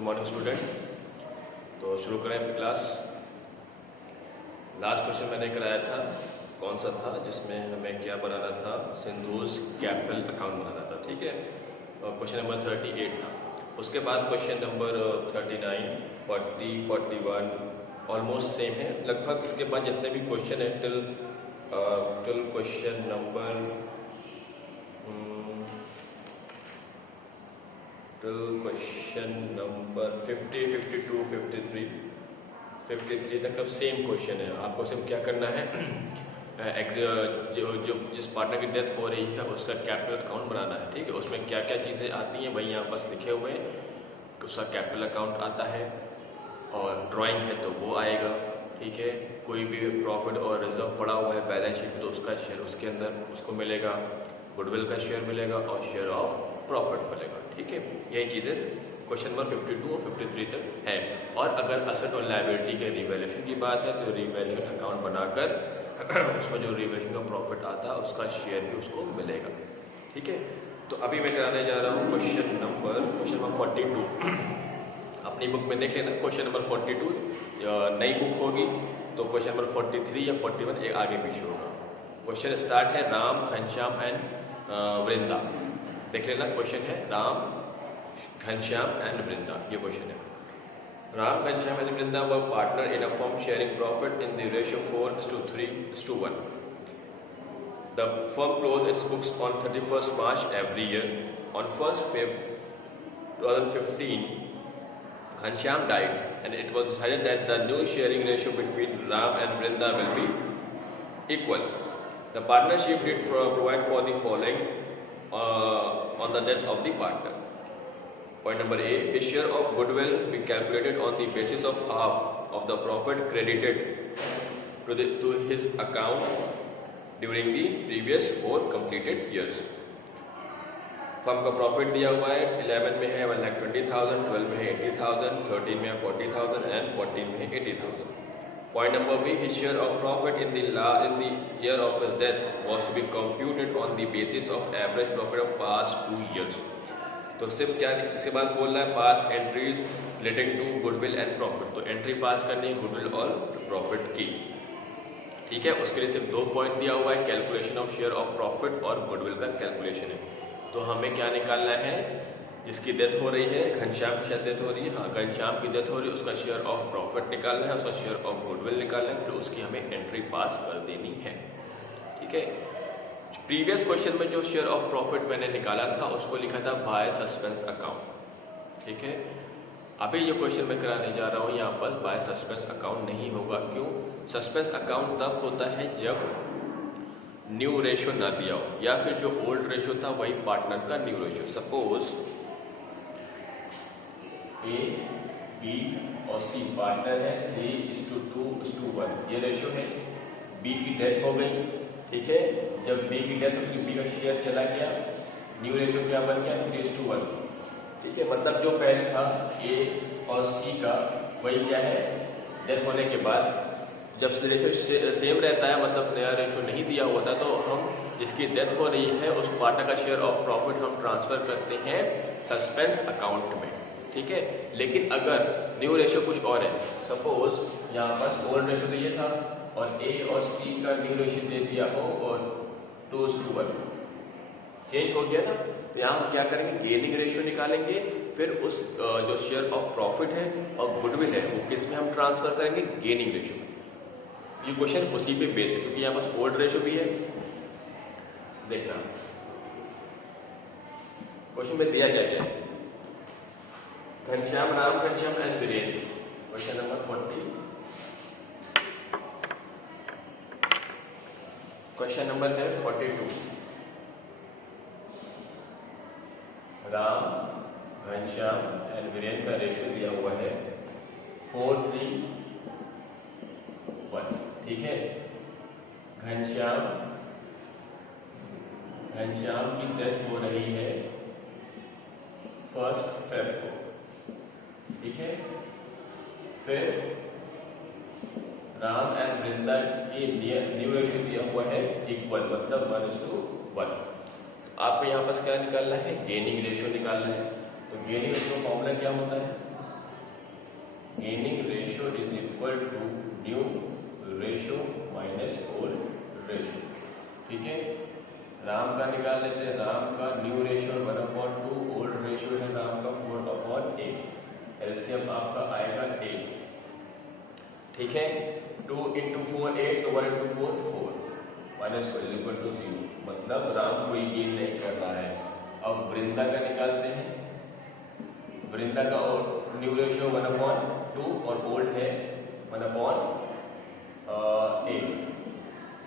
Good morning student. तो शुरू करें अपनी क्लास। लास्ट क्वेश्चन मैंने कराया था, कौन सा था, जिसमें हमें क्या बनाना था, सिंधुज कैपिटल अकाउंट बनाना था, ठीक है। और क्वेश्चन नंबर 38 था। उसके बाद क्वेश्चन नंबर 39, 40, 41 ऑलमोस्ट सेम है लगभग। इसके बाद जितने भी क्वेश्चन है till question number question number 50, 52, 53 तक सब सेम क्वेश्चन है। आपको सिर्फ क्या करना है, जिस पार्टनर की डेथ हो रही है उसका कैपिटल अकाउंट बनाना है, ठीक है। उसमें क्या क्या चीज़ें आती हैं वही यहाँ बस लिखे हुए हैं। उसका कैपिटल अकाउंट आता है और ड्राइंग है तो वो आएगा, ठीक है। कोई भी प्रॉफिट और रिजर्व पड़ा हुआ है बैलेंस शीट में तो उसका शेयर उसके अंदर उसको मिलेगा, गुडविल का शेयर मिलेगा और शेयर ऑफ प्रॉफिट मिलेगा, ठीक है। यही चीज़ें क्वेश्चन नंबर 52 और 53 तक है। और अगर असेट और लायबिलिटी के रिवैल्यूएशन की बात है तो रिवैल्यूएशन अकाउंट बनाकर उसमें जो रिवैल्यूएशन का प्रॉफिट आता है उसका शेयर भी उसको मिलेगा, ठीक है। तो अभी मैं कराने जा रहा हूँ क्वेश्चन नंबर 42। अपनी बुक में देख लेना क्वेश्चन नंबर 42, नई बुक होगी तो क्वेश्चन नंबर 43 या 41 एक आगे पीछे होगा। क्वेश्चन स्टार्ट है राम, घनश्याम एंड वृंदा। देख लेना क्वेश्चन है राम, घनश्याम एंड वृंदा, ये क्वेश्चन है। Ram, Ghanshyam and Vrinda were partner in a firm sharing profit in the ratio 4:3:1. The firm closed its books on 31st March every year. On 1st February 2015, Ghanshyam died, and it was decided that the new sharing ratio between Ram and Vrinda will be equal. The partnership did provide for the following on the death of the partner. Point number A, his share of goodwill be calculated on the basis of half of the profit credited to his account during the previous 4 completed years. Firm का profit दिया हुआ है, 11 में है 1,20,000, 12 में है 80,000, 13 में है 40,000 एंड 14 में है 80,000. Point number B, his share of profit in the year of his death was to be computed on the basis of average profit of past 2 years. तो सिर्फ क्या इसके बाद बोल रहा है pass entries relating to goodwill and profit. तो entry pass करनी है गुडविल और प्रॉफिट की, ठीक है। उसके लिए सिर्फ 2 पॉइंट दिया हुआ है, calculation of share of profit और गुडविल का कैलकुलेशन है। तो हमें क्या निकालना है, जिसकी डेथ हो रही है, घनश्याम की शायद डेथ हो रही है, हाँ घनश्याम की डेथ हो रही है, उसका शेयर ऑफ प्रॉफिट निकालना है, उसका शेयर ऑफ गुडविल निकालना है, फिर उसकी हमें एंट्री पास कर देनी है, ठीक है। प्रीवियस क्वेश्चन में जो शेयर ऑफ प्रॉफिट मैंने निकाला था उसको लिखा था बाय सस्पेंस अकाउंट, ठीक है। अभी जो क्वेश्चन मैं कराने जा रहा हूँ यहाँ पर बाय सस्पेंस अकाउंट नहीं होगा। क्यों? सस्पेंस अकाउंट तब होता है जब न्यू रेशियो ना दिया हो या फिर जो ओल्ड रेशियो था वही पार्टनर का न्यू रेशियो। सपोज ए, बी और सी पार्टनर है, 3:2:1 ये रेशियो है। बी की डेथ हो गई, ठीक है। जब बी की डेथ होगी बी का शेयर चला गया, न्यू रेशियो क्या बन गया 3:1, ठीक है। मतलब जो पहले था ए और सी का वही क्या है, डेथ होने के बाद जब रेशियो सेम रहता है, मतलब नया रेशियो नहीं दिया होता, तो हम जिसकी डेथ हो रही है उस पार्टनर का शेयर ऑफ प्रॉफिट हम ट्रांसफर करते हैं सस्पेंस अकाउंट में, ठीक है। लेकिन अगर न्यू रेशियो कुछ और है, सपोज यहाँ पर ओल्ड रेशियो तो ये था और ए और सी का न्यू रेशियो दे दिया हो और 2:1 चेंज हो गया था, तो यहाँ हम क्या करेंगे, गेनिंग रेशियो निकालेंगे, फिर उस जो शेयर ऑफ प्रॉफिट है और गुडविल है वो किस में हम ट्रांसफर करेंगे, गेनिंग रेशियो में। ये क्वेश्चन उसी पे बेस है क्योंकि यहाँ पास ओल्ड रेशियो भी है। देखना क्वेश्चन में दिया क्या क्या है, Ghanshyam, Ram, Ghanshyam and Virendra. Question number 40। Question number है 42। राम, घनश्याम एंड वीरेंद्र का रेशियो दिया हुआ है 4:3:1, ठीक है। घनश्याम की डेथ हो रही है 1 February को, ठीक है। फिर राम एंड वृंदा की न्यू रेशियो दिया हुआ है इक्वल, मतलब 1:1। आपको यहाँ पर क्या निकालना है, गेनिंग रेशियो निकालना है। तो गेनिंग रेशियो फॉर्मूला क्या होता है, gaining ratio is equal to new ratio minus old ratio. ठीक है, राम का निकाल लेते हैं। राम का न्यू रेशियो 1/2, ओल्ड रेशियो है राम का 4/8। एलसीएम आपका आएगा 8। ठीक है, 2 × 4 8, तो 1 × 4 4 माइनस 4 इज इक्वल टू 0। मतलब राम कोई गेन नहीं कर रहा है। अब वृंदा का निकालते हैं। वृंदा का न्यू रेशियो 1/2 और ओल्ड है 1/8।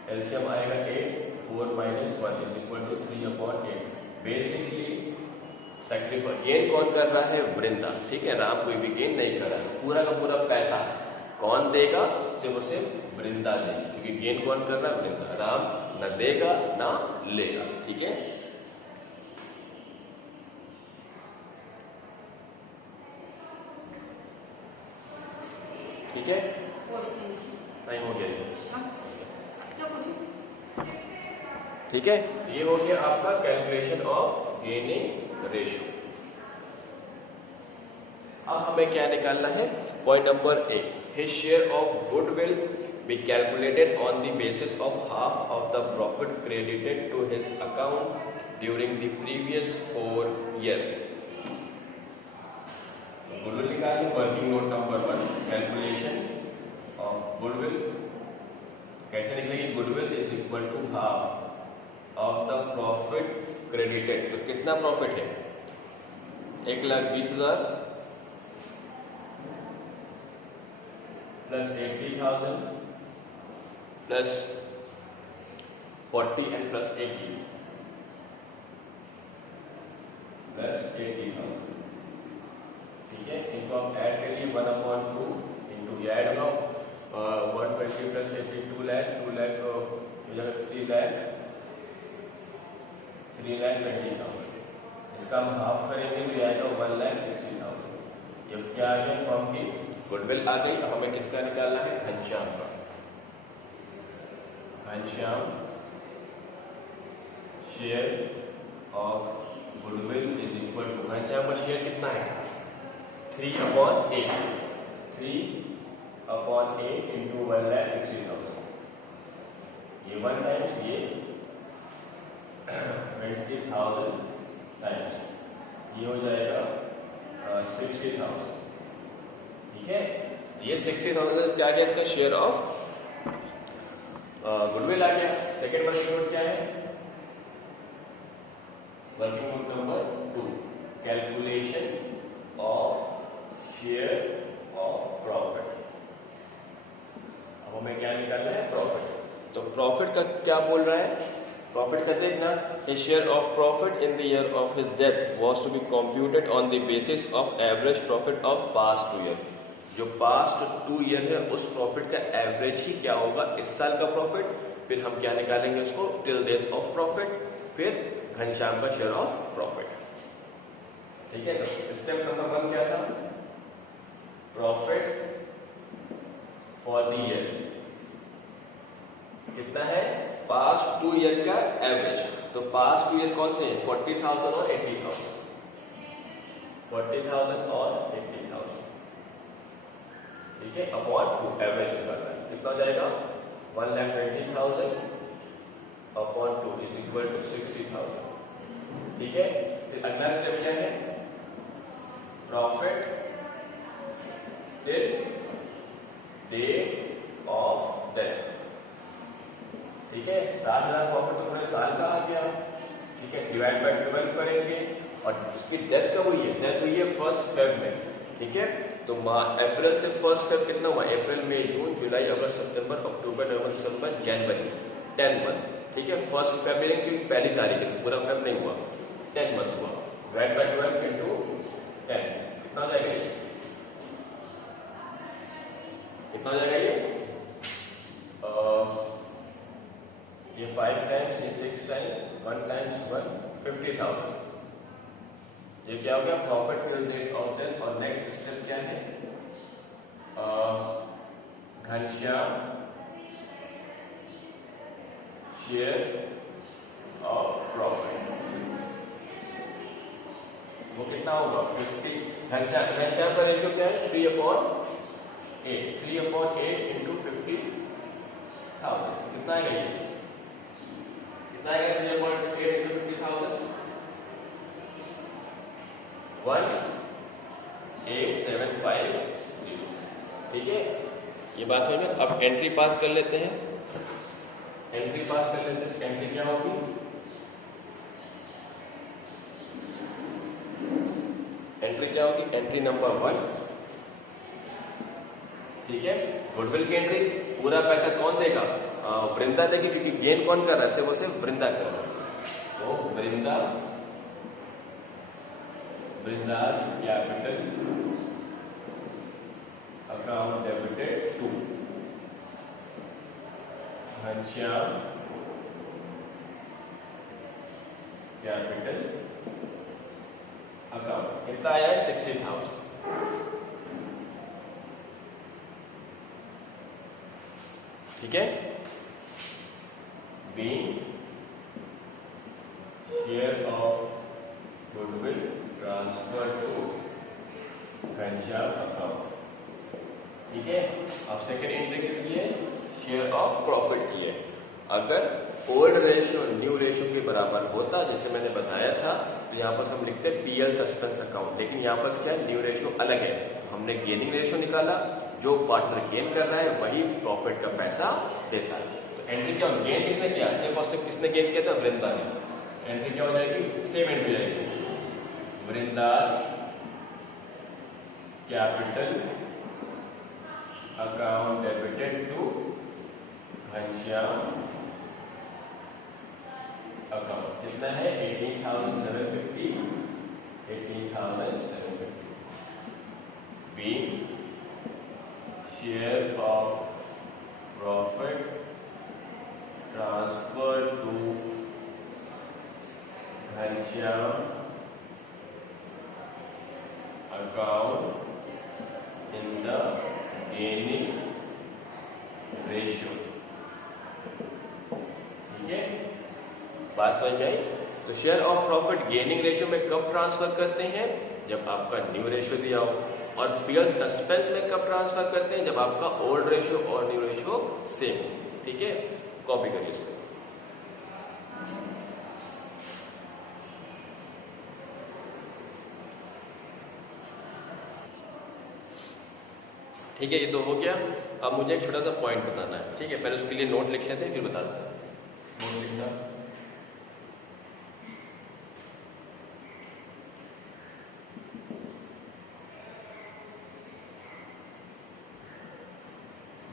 एलसीएम आएगा 8, 4 - 1 is equal to 3/8। Basically sacrifice gain कौन कर रहा है? वृंदा। ठीक है, राम कोई भी गेन नहीं कर रहा है। पूरा का पूरा पैसा कौन देगा? सिर्फ और सिर्फ वृंदा देगी, क्योंकि गेन कौन कर रहा है? वृंदा। राम न देगा ना लेगा। ठीक है, ठीक है, नहीं हो गया ये। ठीक है, ये हो गया आपका कैलकुलेशन ऑफ गेनिंग रेशियो। अब हमें क्या निकालना है? Point number A, his share of goodwill be calculated on the basis of half of the profit credited to his account during the previous 4 year. Goodwill निकालिए। Working note number 1, calculation of goodwill. कैसे निकलेगी? Goodwill is equal to half of the profit credited. तो कितना profit है? 1,20,000 plus 80,000 plus 40 and plus 80 plus 80,000। ठीक है, इनको आप ऐड करिए। 1/2 इंटू ये ऐड होगा 120 प्लस 80 2 लाख 2 लाख 3 लाख 3,20,000। इसका हम हाफ करेंगे तो ये आएगा 1,60,000। ये क्या आ गया? फर्म की गुडविल आ गई। अब हमें किसका निकालना है? घनश्याम का। Ghanshyam share of goodwill is equal to, Ghanshyam का शेयर कितना है? 3/8। 3/8 इंटू 1,60,000। ये 1 टाइम्स ये 20,000 टाइम्स ये हो जाएगा 60,000। ठीक है, ये 60,000 क्या आ गया? इसका शेयर ऑफ गुडविल आ गया। सेकेंड वर्किंग नोट क्या है? Working note number 2, calculation of share of profit. अब हमें क्या निकालना है? प्रॉफिट। तो प्रॉफिट का क्या बोल रहा है? प्रॉफिट का देखना, his share of profit in the year of his death was to be computed on the basis of average profit of past 2 year। जो पास्ट 2 ईयर है उस प्रॉफिट का एवरेज ही क्या होगा? इस साल का प्रॉफिट। फिर हम क्या निकालेंगे? उसको टिल डेट ऑफ प्रॉफिट, फिर घनश्याम का शेयर ऑफ प्रॉफिट। ठीक है, स्टेप नंबर 1 क्या था? प्रॉफिट फॉर द ईयर कितना है? पास्ट 2 ईयर का एवरेज। तो पास्ट 2 ईयर कौन से हैं? 40,000 और 80,000। 40,000 और 80,000। ठीक है, अपॉन 2 एवरेज निकालना है। कितना हो जाएगा? 1,20,000 अपॉन 2 इज इक्वल टू 60,000। ठीक है, फिर अगला स्टेप क्या है? Profit till date of death. ठीक है, 7,000 प्रॉफिट तो पूरे साल का आ गया। ठीक है, डिवाइड बाय 12 करेंगे। और उसकी डेथ कब हुई है? डेथ हुई है 1 फेब में। ठीक है, तो अप्रैल से 1 फेब कितना हुआ? अप्रैल मई जून जुलाई अगस्त सितंबर अक्टूबर नवंबर दिसंबर जनवरी 10 मंथ। ठीक है, 1 फेब में क्योंकि पहली तारीख है तो पूरा फेब नहीं हुआ, 10 मंथ हुआ। डिवाइड बाय 12 इंटू 10 कितना हो जाएगा? कितना हो जाएगा ये 5 टाइम्स, ये 6 टाइम्स, 1 टाइम्स 1 50,000। ये क्या हो गया? Profit till date of death. और नेक्स्ट स्टेप क्या है? घनश्याम शेयर ऑफ प्रॉफिट वो कितना होगा? 50। घनश्याम का रेशियो क्या है? 3/8। 8, 3/8 इंटू 50,000 कितना आएगा ये? कितना आएगा 3/8 इंटू 50,000? 18750। ठीक है, ये बात समझ में। अब एंट्री पास कर लेते हैं। एंट्री पास कर लेते हैं। एंट्री क्या होगी? एंट्री क्या होगी? Entry number 1। ठीक है, गुडविल की एंट्री। पूरा पैसा कौन देगा? वृंदा देगी, क्योंकि गेन कौन कर रहा है? सिर्फ वो सिर्फ वृंदा कर रहा है। तो Vrinda's capital account debited to Ghanshyam capital account. कितना आया है? 60,000। ठीक है, being share of goodwill transfer to Ghanshyam account. ठीक है, अब सेकेंड एंट्री किसकी है? शेयर ऑफ प्रॉफिट की है। अगर ओल्ड रेशियो न्यू रेशियो के बराबर होता, जैसे मैंने बताया था, तो यहाँ पर हम लिखते हैं पीएल सस्पेंस अकाउंट। लेकिन यहाँ पर क्या है? न्यू रेशियो अलग है। हमने गेनिंग रेशियो निकाला, जो पार्टनर गेन कर रहा है वही प्रॉफिट का पैसा देता है। तो एंट्री क्या? गेन किसने किया? सिर्फ और सिर्फ किसने गेन किया था? वृंदा ने। एंट्री क्या हो जाएगी? सेम एंट्री जाएगी, Vrinda's capital account debited to Ghanshyam account. कितना है? 18,750। 18,750 being share of profit transfer to Ghanshyam account in the gaining ratio. ठीक है, बात समझ में आई? तो share of profit gaining ratio में कब ट्रांसफर करते हैं? जब आपका न्यू रेशियो दिया हो। और पीएल सस्पेंस में कब ट्रांसफर करते हैं? जब आपका ओल्ड रेशियो और न्यू रेशियो सेम हो। ठीक है, कॉपी करिए इसको। ठीक है, ये तो हो गया। अब मुझे एक छोटा सा पॉइंट बताना है। ठीक है, पहले उसके लिए नोट लिख लेते हैं, फिर बताते हैं। नोट लिखना,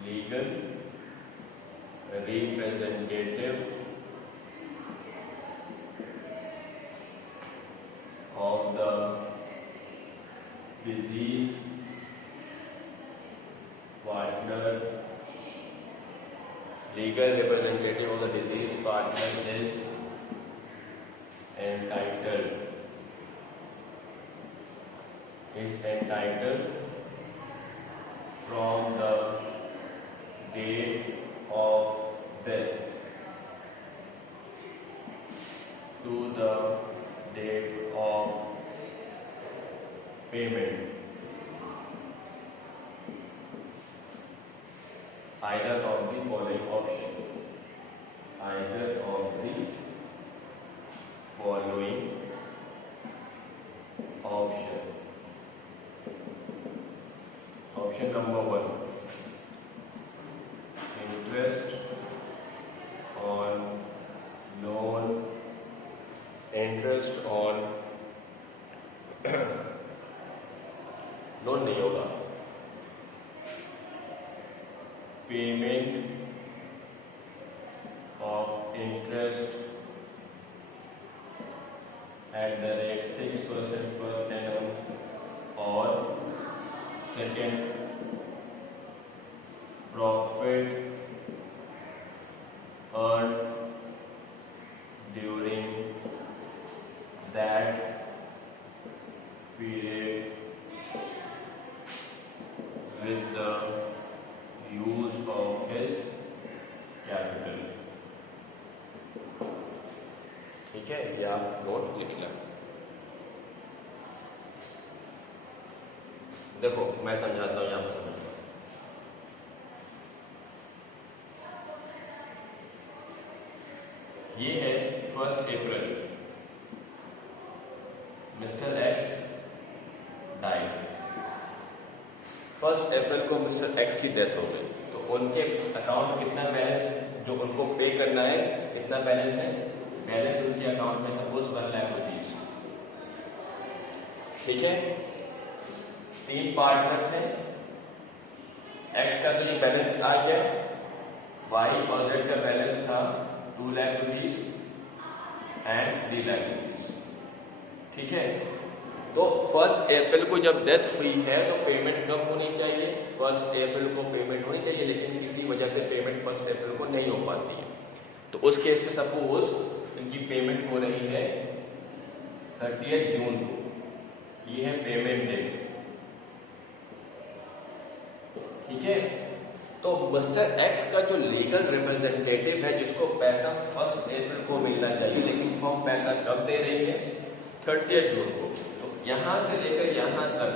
legal representative of the disease partner, legal representative of the deceased partner is entitled from the date of death to the date of payment, either of the following option. Either of the following option. Option number 1, interest on loan, interest on loan नहीं होगा, payment of interest at the rate 6% per annum, or second, profit earned during that period with the use of his capital. ठीक है, ये आप note लिख लें। देखो मैं समझाता हूँ, यहाँ पर समझो। Mister x died. 1 अप्रैल को मिस्टर एक्स की डेथ हो गई, तो उनके अकाउंट में कितना बैलेंस जो उनको पे करना है, कितना बैलेंस है? बैलेंस उनके अकाउंट में सपोज 1 लाख रुपीज, ठीक है। 3 पार्टनर थे, एक्स का तो ये बैलेंस आ गया, वाई और जेड का बैलेंस था 2 lakh rupees and 3 lakh rupees, ठीक है। तो 1 अप्रैल को जब डेथ हुई है तो पेमेंट कब होनी चाहिए? 1 अप्रैल को पेमेंट होनी चाहिए, लेकिन किसी वजह से पेमेंट 1 अप्रैल को नहीं हो पाती है। तो उस केस में सपोज इनकी पेमेंट हो रही है 30 जून को, ये है पेमेंट डेट, ठीक है। तो मिस्टर एक्स का जो लीगल रिप्रेजेंटेटिव है, जिसको पैसा 1 अप्रैल को मिलना चाहिए, लेकिन फर्म पैसा कब दे रही है? 30 जून को। तो यहां से लेकर यहां तक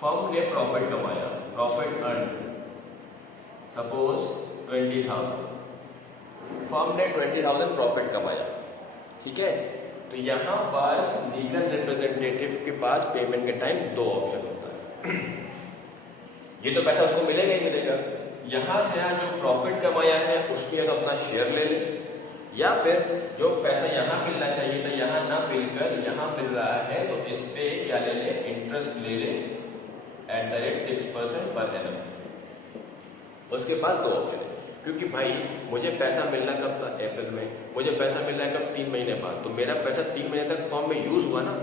फर्म ने प्रॉफिट कमाया, प्रॉफिट अर्न सपोज 20,000, फर्म ने 20,000 प्रॉफिट कमाया, ठीक है। तो यहां पास लीगल रिप्रेजेंटेटिव के पास पेमेंट के टाइम 2 ऑप्शन होता है। ये तो पैसा उसको मिलेगा ही मिलेगा, यहां से यहां जो प्रॉफिट कमाया है उसकी तो अपना शेयर ले ले, या फिर जो पैसा यहां मिलना चाहिए था यहां ना मिलकर यहां मिल रहा है तो इस पे क्या ले ले? इंटरेस्ट ले ले at the rate 6% per annum. उसके पास 2 ऑप्शन है, क्योंकि भाई मुझे पैसा मिलना कब था? अप्रैल में। मुझे पैसा मिलना है कब? 3 महीने बाद। तो मेरा पैसा 3 महीने तक फर्म में यूज हुआ ना।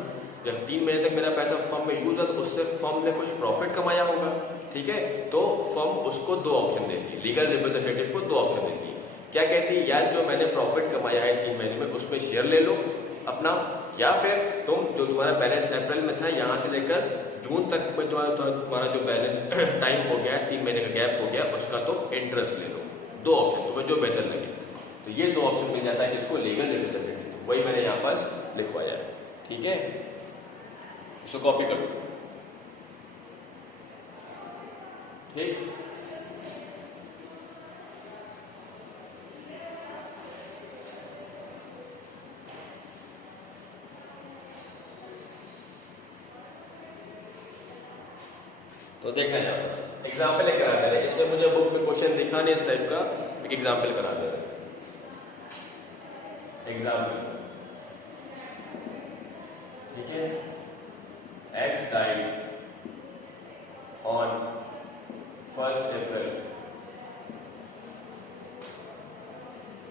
जब 3 महीने तक मेरा पैसा फर्म में यूज हुआ तो उससे फर्म ने कुछ प्रॉफिट कमाया होगा, ठीक है। तो फर्म उसको 2 ऑप्शन देती है, लीगल रिप्रेजेंटेटिव को 2 ऑप्शन देती है। क्या कहती है? यार जो मैंने प्रॉफिट कमाया है 3 महीने में उसमें शेयर ले लो अपना, या फिर तुम जो तुम्हारा बैलेंस अप्रैल में था यहां से लेकर जून तक में तुम्हारा जो बैलेंस टाइम हो गया, 3 महीने का गैप हो गया, उसका तुम इंटरेस्ट ले लो। 2 ऑप्शन तुम्हें जो बेहतर लगे। तो ये 2 ऑप्शन मिल जाता है इसको लीगल रिप्रेजेंटेटिव, वही मैंने यहाँ पास लिखवाया है, ठीक है। इसको कॉपी कर लो, ठीक। तो देखना है यहाँ पर एग्जाम्पल लेकर आ रहे हैं, इसमें मुझे बुक में क्वेश्चन लिखा नहीं इस टाइप का, एक एग्जाम्पल करा दे रहे हैं। एग्जाम्पल, ठीक है। X died on 1 April,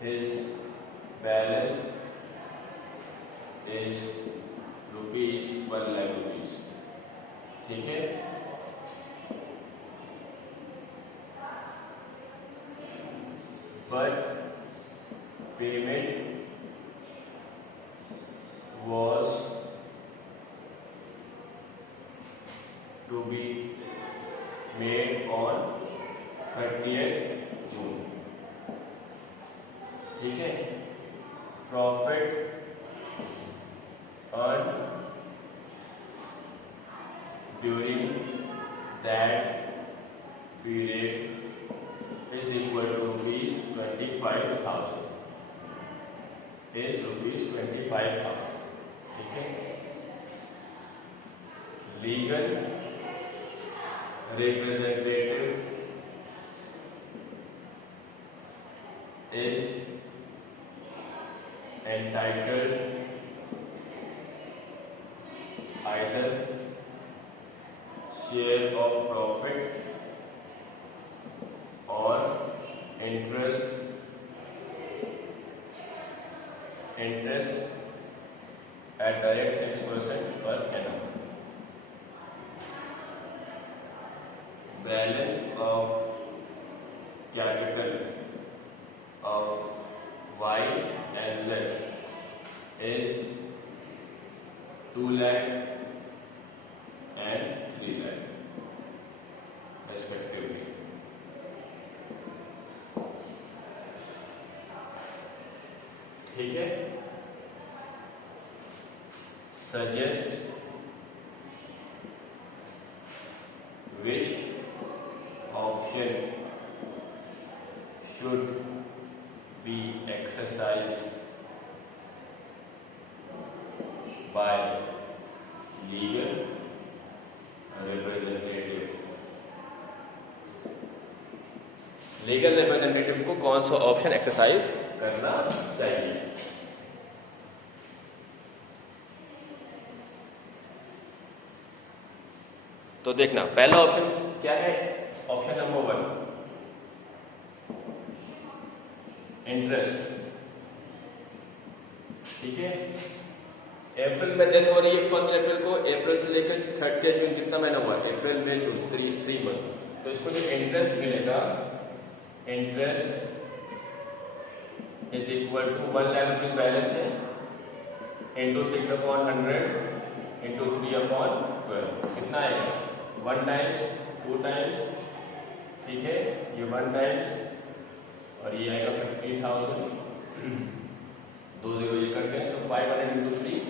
his balance is ₹1 lakh, ठीक है। But payment was to be made on 30th June, ठीक है। Profit earned during that period is equal to ₹25,000, is ₹25,000, ठीक है। Legal representative is entitled either share of profit or interest at the rate 6% per annum. Balance of capital of Y and Z is 2 lakh and 3 lakh respectively. ठीक है। Suggest which option should be exercised legal representative को कौन सा option exercise करना चाहिए। तो देखना पहला ऑप्शन क्या है, ऑप्शन नंबर 1 इंटरेस्ट। ठीक है, अप्रैल में डेथ हो रही है 1 अप्रैल को, अप्रैल से लेकर 30 जून कितना महीना हुआ, अप्रैल मई जून 3 मंथ। तो इसको जो इंटरेस्ट मिलेगा, interest is equal to 1 lakh rupees balance है इंटू 6/100 इंटू 3/12 कितना आएगा, 1 टाइम्स 2 टाइम्स, ठीक है, ये 1 टाइम्स और ये आएगा 50,000, 2 0 ये कर दें तो 500 इंटू 3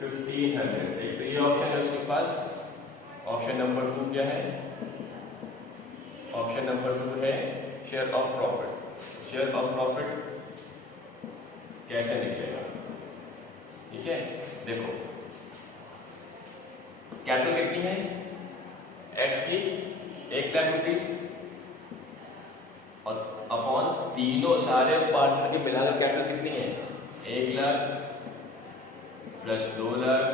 1500। एक तो ये ऑप्शन है उसके पास। ऑप्शन नंबर 2 क्या है, ऑप्शन नंबर 2 है share of profit. Share of profit कैसे निकलेगा, ठीक है, देखो कैपिटल कितनी है एक्स की 1 लाख रुपीज और अपॉन तीनों सारे पार्टनर की मिलाकर कैपिटल कितनी है 1 लाख प्लस 2 लाख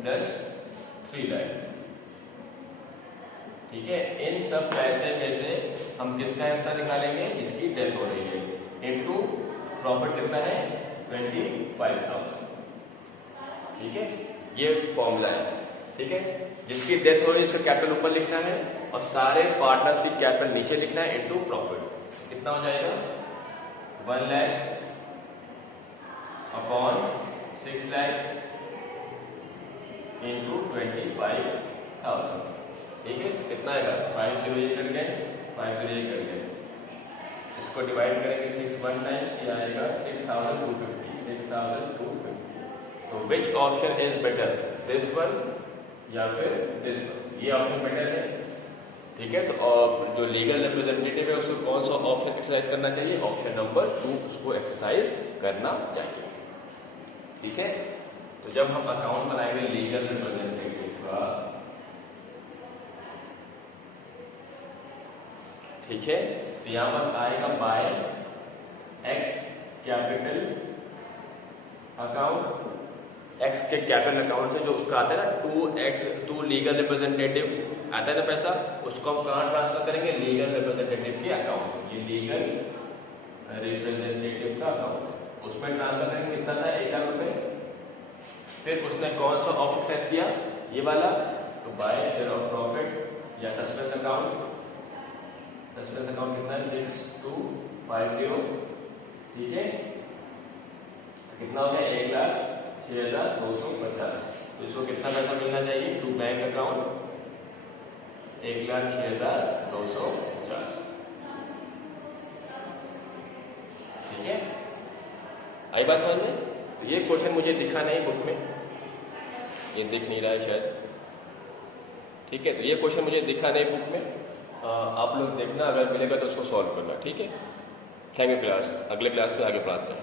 प्लस 3 लाख। ठीक है, इन सब पैसे में से हम किसका हिस्सा निकालेंगे, जिसकी डेथ हो रही है, इनटू प्रॉफिट कितना है 25,000। ठीक है, ये फॉर्मूला है। ठीक है, जिसकी डेथ हो रही है उसका कैपिटल ऊपर लिखना है और सारे पार्टनर्स की कैपिटल नीचे लिखना है इनटू प्रॉफिट। कितना हो जाएगा 1 लाख अपॉन 6 लाख इंटू 25,000। ठीक है, तो कितना आएगा 5 0 ये कट गए, 5 0 ये कट गए, इसको डिवाइड करेंगे 6 1 टाइम्स, ये आएगा 6,250, 6,250। तो which option is better, this one या फिर दिस वन, ये ऑप्शन बेटर है। ठीक है, तो जो लीगल रिप्रेजेंटेटिव है उसको कौन सा ऑप्शन एक्सरसाइज करना चाहिए, ऑप्शन नंबर 2 उसको एक्सरसाइज करना चाहिए। ठीक है, तो जब हम अकाउंट बनाएंगे लीगल रिप्रेजेंटेटिव का, ठीक है, तो यहां पर आएगा by X capital account, X के कैपिटल अकाउंट से जो उसका आता है ना 2 लीगल रिप्रेजेंटेटिव आता है ना पैसा, उसको हम कहां ट्रांसफर करेंगे, लीगल रिप्रेजेंटेटिव के अकाउंट। ये लीगल रिप्रेजेंटेटिव का अकाउंट, उसमें ट्रांसफर करेंगे, कितना था 1 लाख रुपए। फिर उसने कौन सा ऑप्शन एक्सरसाइज किया, ये वाला, तो बाय शेयर ऑफ प्रॉफिट या सस्पेंस अकाउंट। सस्पेंस अकाउंट कितना है 6250। ठीक है, कितना हो गया 1,06,250। तो इसको कितना पैसा मिलना चाहिए टू बैंक अकाउंट 1,06,250। ठीक है, आई बात समझ में। तो ये क्वेश्चन मुझे दिखा नहीं बुक में, ये दिख नहीं रहा है शायद। ठीक है, तो ये क्वेश्चन मुझे दिखा नहीं बुक में, आप लोग देखना, अगर मिलेगा तो उसको सॉल्व करना। ठीक है, थैंक यू क्लास, अगले क्लास में आगे पढ़ाते हैं।